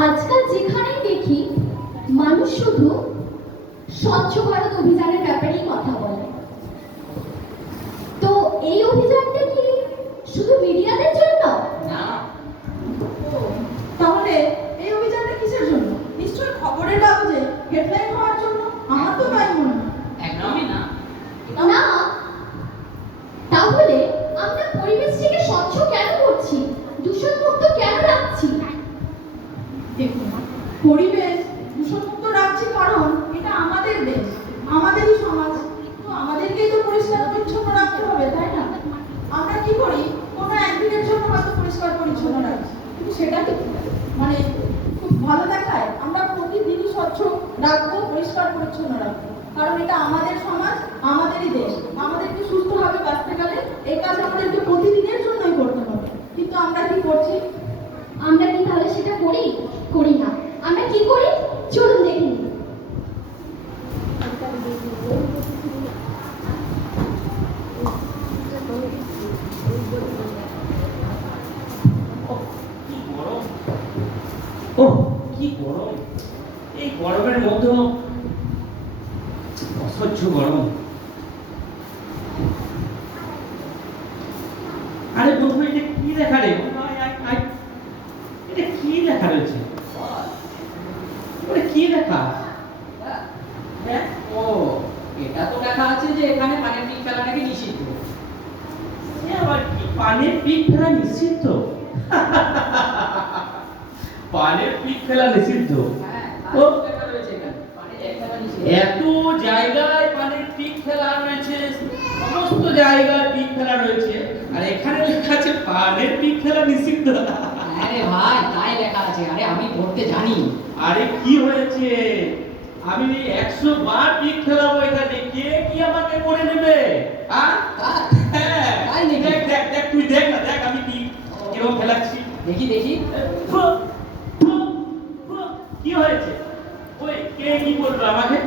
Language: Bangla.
আজকাল যেখানেই দেখি মানুষ শুধু স্বচ্ছ ভারত অভিযানের ব্যাপারেই কথা বলে। তো এই অভিযানটা কি শুধু মিডিয়াদের জন্য? না, ও, তাহলে এই অভিযানটা কিসের জন্য? নিশ্চয়ই খবরের কাগজে হেডলাইন হওয়ার জন্য। আমার তো তাই মনে হয়। একদমই না। না, তাহলে আমরা পরিবেশটাকে স্বচ্ছ কেন করছি, দূষণমুক্ত কেন রাখছি? দেখুন, পরিবেশ দূষণমুক্ত রাখছি কারণ এটা আমাদের দেশ, আমাদেরই সমাজ। তো আমাদেরকেই তো পরিষ্কার পরিচ্ছন্ন রাখতে হবে, তাই না? আমরা কি করি, কোনো একদিনের জন্য হয়তো পরিষ্কার পরিচ্ছন্ন রাখছি, কিন্তু সেটা কি মানে খুব ভালো দেখায়? আমরা প্রতিদিনই স্বচ্ছ রাখবো, পরিষ্কার পরিচ্ছন্ন রাখবো, কারণ এটা আমাদের সমাজ, আমাদেরই দেশ। আমাদেরকে সুস্থভাবে বাঁচতে গেলে এই কাজ আমাদেরকে প্রতিদিনের জন্যই করতে হবে। কিন্তু আমরা কি করছি? আমরা কি তাহলে সেটা করি? করি না। আমরা কি করি চলুন দেখে নিই। কি গরম! ওহ, কি গরম! এই গরমের মধ্যে অসহ্য গরম। আরে বন্ধু, এটা কি লেখা রে? এটা কি লেখা রয়েছে? ওটা কি লেখা? হ্যাঁ, ও এটা তো লেখা আছে যে এখানে পানের পিক ফেলা নাকি নিষিদ্ধ। এ আবার কি? পানের পিক ফেলা নিষিদ্ধ? পানের পিক ফেলা নিষিদ্ধ? হ্যাঁ, ও, লেখা রয়েছে এখানে পানের পিক ফেলা নিষিদ্ধ। এত জায়গায় পানের পিক ফেলা রয়েছে, সমস্ত জায়গায় পিক ফেলা রয়েছে, আর এখানে লেখা আছে পানের পিক ফেলা নিষিদ্ধ। আরে ভাই, তাই লেখা আছে। আরে আমি পড়তে জানি। আরে কি হয়েছে? আমি 100 বার পিক ফেলাবো এখানে, কে কি আমাকে করে নেবে? হ্যাঁ, হ্যাঁ, তাই নাকি? দেখ দেখ দেখ, তুই দেখ না, দেখ আমি কি কিরকম ফেলাচ্ছি। দেখি দেখি। ফু, ফু, ফু, কি হয়েছে? ওই কে কি বলবে আমাকে?